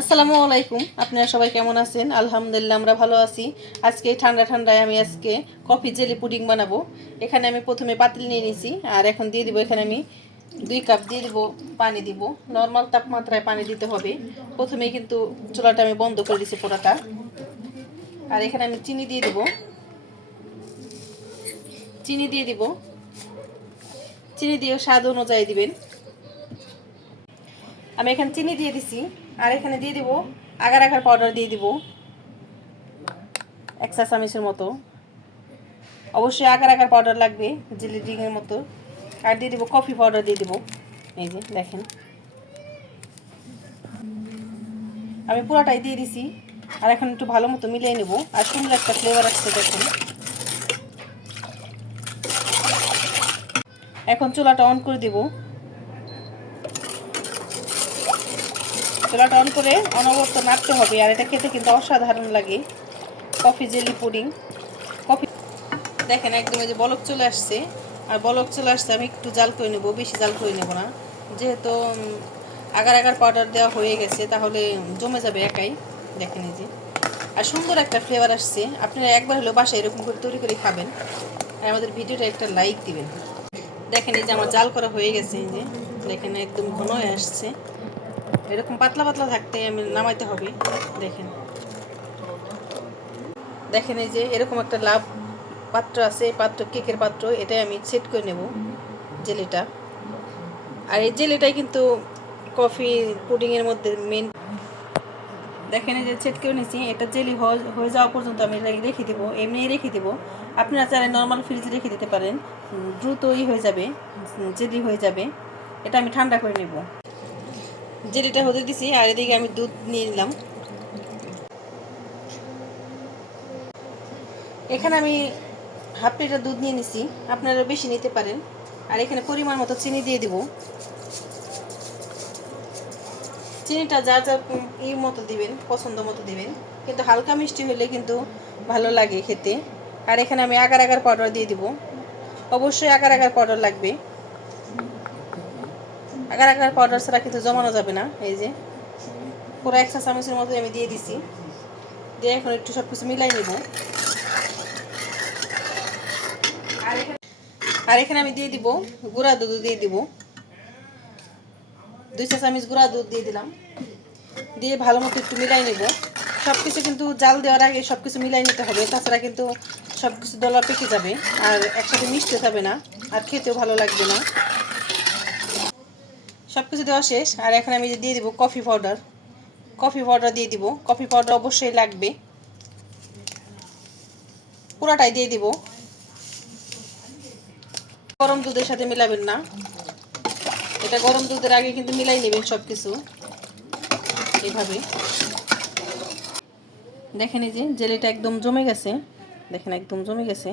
আসসালামু আলাইকুম। আপনারা সবাই কেমন আছেন? আলহামদুলিল্লাহ আমরা ভালো আছি। আজকে ঠান্ডা ঠান্ডায় আমি আজকে কফি জেলি পুডিং বানাবো। এখানে আমি প্রথমে পাতিল নিয়ে নিয়েছি আর এখন দিয়ে দিব এখানে আমি 2 কাপ দিয়ে দিব পানি দিব। নর্মাল তাপমাত্রায় পানি দিতে হবে। প্রথমেই কিন্তু চুলাটা আমি বন্ধ করে দিয়েছি পুরোটা। আর এখানে আমি চিনি দিয়ে দিব। চিনি দিয়ে স্বাদ অনুযায়ী দিবেন। আমি এখানে চিনি দিয়ে দিছি আর এখানে দিয়ে দিব আগার আগার পাউডার দিয়ে দিব 1 চা চামচের মতো। অবশ্যই আগার আগার পাউডার লাগবে জেলি ড্রিঙ্কের মতো। আর দিয়ে দিব কফি পাউডার দিয়ে দিব। এই যে দেখেন আমি পুরোটাই দিয়ে দিছি। আর এখন একটু ভালো মতো মিলিয়ে নেব। আর সুন্দর একটা ফ্লেভার আসছে দেখুন। এখন চুলাটা অন করে দেব। চুলাটা অন করে অনবরত নাড়তে হবে। আর এটা খেতে কিন্তু অসাধারণ লাগে কফি জেলি পুডিং। কফি দেখেন একদম এই যে বলক চলে আসছে। আর বলক চলে আসছে আমি একটু জাল করে নেব, বেশি জাল করে নেব না, যেহেতু আগার আগার পাউডার দেওয়া হয়ে গেছে তাহলে জমে যাবে একাই। দেখেন এই যে আর সুন্দর একটা ফ্লেভার আসছে। আপনারা একবার হলেও বাসায় এরকম করে তৈরি করে খাবেন। আর আমাদের ভিডিওটা একটা লাইক দিবেন। দেখেন এই যে আমার জাল করা হয়ে গেছে। এই যে দেখেন একদম ঘন হয়ে আসছে। এরকম পাতলা পাতলা থাকতে আমি নামাইতে হবে। দেখেন দেখেন এই যে এরকম একটা লাভ পাত্র আছে, এই পাত্র কেকের পাত্র, এটাই আমি সেট করে নেব জেলিটা। আর এই জেলিটাই কিন্তু কফি পুডিংয়ের মধ্যে মেন। দেখেন এই যে সেট করে নিয়েছি। এটা জেলি হয়ে যাওয়া পর্যন্ত আমি রেখে দেবো, এমনি রেখে দেবো। আপনারা চাইলে নর্মাল ফ্রিজে রেখে দিতে পারেন, দ্রুতই হয়ে যাবে, জেলি হয়ে যাবে। এটা আমি ঠান্ডা করে নেব। জেলিটা হতে দিছি আর এদিকে আমি দুধ নিয়ে নিলাম। এখানে আমি হাফ লিটার দুধ নিয়ে নিছি, আপনারা বেশি নিতে পারেন। আর এখানে পরিমাণ মতো চিনি দিয়ে দিব। চিনিটা যার যার এই মতো দিবেন, পছন্দ মতো দিবেন, কিন্তু হালকা মিষ্টি হলে কিন্তু ভালো লাগে খেতে। আর এখানে আমি আগার আগার পাউডার দিয়ে দিব। অবশ্যই আগার আগার পাউডার লাগবে, আগার আগার পাউডার ছাড়া কিন্তু জমানো যাবে না। এই যে পুরো 1 চা চামচের মতো আমি দিয়ে দিছি। দিয়ে এখন একটু সব কিছু মিলাই নেব। আর এখানে আমি দিয়ে দিব গুঁড়া দুধ দিয়ে দিব। 2 চা চামচ গুঁড়া দুধ দিয়ে দিলাম। দিয়ে ভালো মতো একটু মিলাই নেব। সব কিছু কিন্তু জাল দেওয়ার আগে সব কিছু মিলাই নিতে হবে, তাছাড়া কিন্তু সব কিছু দলা পেকে যাবে আর একসাথে মিশতে যাবে না, আর খেতেও ভালো লাগবে না। সব কিছু দেওয়া শেষ। আর এখন আমি দিয়ে দিব কফি পাউডার দিয়ে দিব। কফি পাউডার অবশ্যই লাগবে, পুরাটাই দিয়ে দিব। গরম দুধের সাথে মিলাবেন না, এটা গরম দুধের আগে কিন্তু মিলাই নেবেন সব কিছু এইভাবে। দেখেন এই যে জেলিটা একদম জমে গেছে। দেখেন একদম জমে গেছে।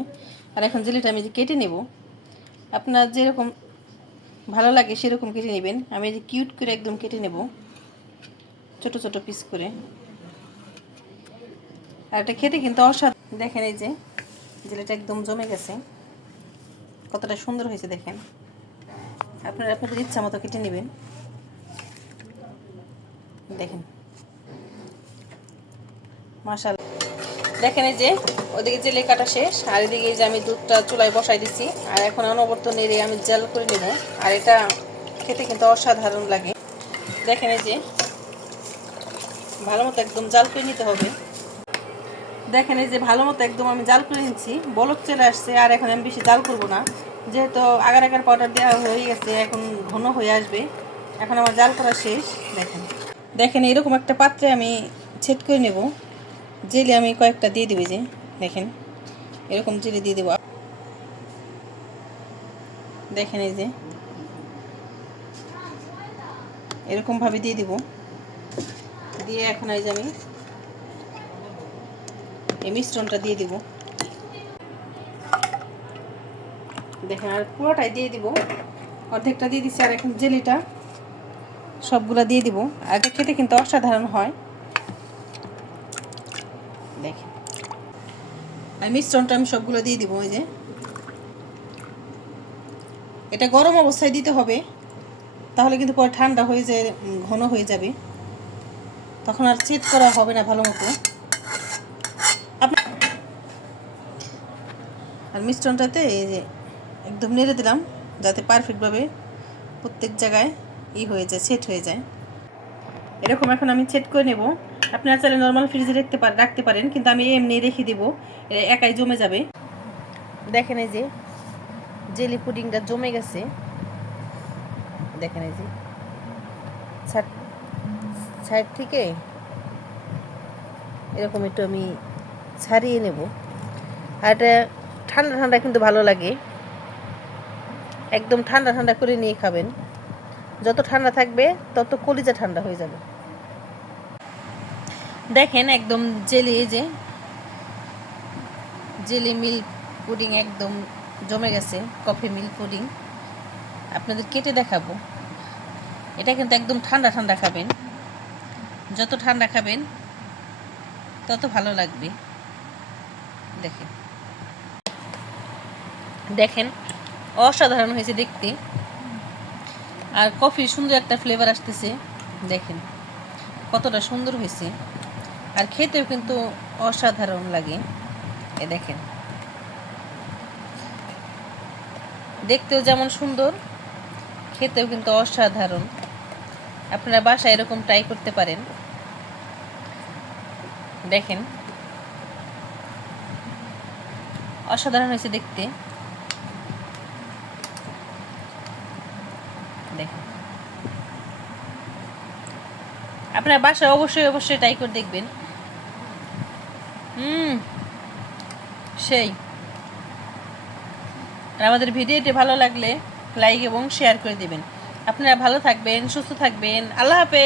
আর এখন জেলিটা আমি যে কেটে নেব, আপনার যেরকম ভালো লাগে সেরকম কেটে নেবেন। আমি যে কিউট করে একদম কেটে নেব, ছোট ছোট পিস করে। আর এটা খেতে কিন্তু অসাধারণ। দেখেন এই যে জেলিটা একদম জমে গেছে, কতটা সুন্দর হয়েছে দেখেন। আপনারা আপনাদের ইচ্ছা মতো কেটে নেবেন। দেখেন মাশাআল্লাহ। দেখেন এই যে ওদিকে জেলি কাটা শেষ, আর এদিকে যে আমি দুধটা চুলায় বসাই দিচ্ছি। আর এখন অনবরত নেড়ে আমি জাল করে নেব। আর এটা খেতে কিন্তু অসাধারণ লাগে। দেখেন এই যে ভালো মতো একদম জাল করে নিতে হবে। দেখেন এই যে ভালো মতো একদম আমি জাল করে নিচ্ছি, বলক চলে আসছে। আর এখন আমি বেশি জাল করব না, যেহেতু আগার আগার পাউডার দেওয়া হয়ে গেছে, এখন ঘন হয়ে আসবে। এখন আমার জাল করা শেষ। দেখেন দেখেন এরকম একটা পাত্রে আমি ছেদ করে নেব। জেলি আমি কয়েকটা দিয়ে দেবো। যে দেখেন এরকম জেলি দিয়ে দেবো। দেখেন এই যে এরকমভাবে দিয়ে দেবো। দিয়ে এখন এই যে আমি এই মিশ্রণটা দিয়ে দিব। দেখেন আর পুরোটাই দিয়ে দিব, অর্ধেকটা দিয়ে দিচ্ছি। আর এখন জেলিটা সবগুলা দিয়ে দিব। আর এটা খেতে কিন্তু অসাধারণ হয়। দেখেন আর মিশ্রণটা আমি সবগুলো দিয়ে দিব। এই যে এটা গরম অবস্থায় দিতে হবে, তাহলে কিন্তু পরে ঠান্ডা হয়ে যায়, ঘন হয়ে যাবে। তখন আর সেট করা হবে না ভালো মতো। আর মিশ্রণটাতে এই যে একদম নেড়ে দিলাম যাতে পারফেক্টভাবে প্রত্যেক জায়গায় হয়ে যায়, সেট হয়ে যায়। এরকম এখন আমি সেট করে নেব। আপনারা চাইলে নর্মাল ফ্রিজে রাখতে পারেন, কিন্তু আমি এমনি রেখে দেবো, একাই জমে যাবে। দেখেন এই যে জেলি পুডিংটা জমে গেছে, দেখেন এই যে সাইড থেকে এরকম একটু আমি ছাড়িয়ে নেব। আর এটা ঠান্ডা ঠান্ডা কিন্তু ভালো লাগে, একদম ঠান্ডা ঠান্ডা করে নিয়ে খাবেন। যত ঠান্ডা থাকবে তত কলিজা ঠান্ডা হয়ে যাবে। দেখেন একদম জেলি, এই যে জেলি মিল্ক পুডিং একদম জমে গেছে, কফি মিল্ক পুডিং। আপনাদের কেটে দেখাবো। এটা কিন্তু একদম ঠান্ডা ঠান্ডা খাবেন, যত ঠান্ডা খাবেন তত ভালো লাগবে। দেখেন দেখেন অসাধারণ হয়েছে দেখতে, আর কফির সুন্দর একটা ফ্লেভার আসতেছে। দেখেন কতটা সুন্দর হয়েছে, আর খেতেও কিন্তু অসাধারণ লাগে। এ দেখেন দেখতেও যেমন সুন্দর, খেতেও কিন্তু অসাধারণ। আপনারা বাসায় এরকম ট্রাই করতে পারেন। দেখেন অসাধারণ হয়েছে দেখতে। দেখেন আপনারা বাসায় অবশ্যই অবশ্যই ট্রাই করে দেখবেন। সেই আমাদের ভিডিওটি ভালো লাগলে লাইক এবং শেয়ার করে দিবেন। আপনারা ভালো থাকবেন, সুস্থ থাকবেন। আল্লাহ হাফেজ।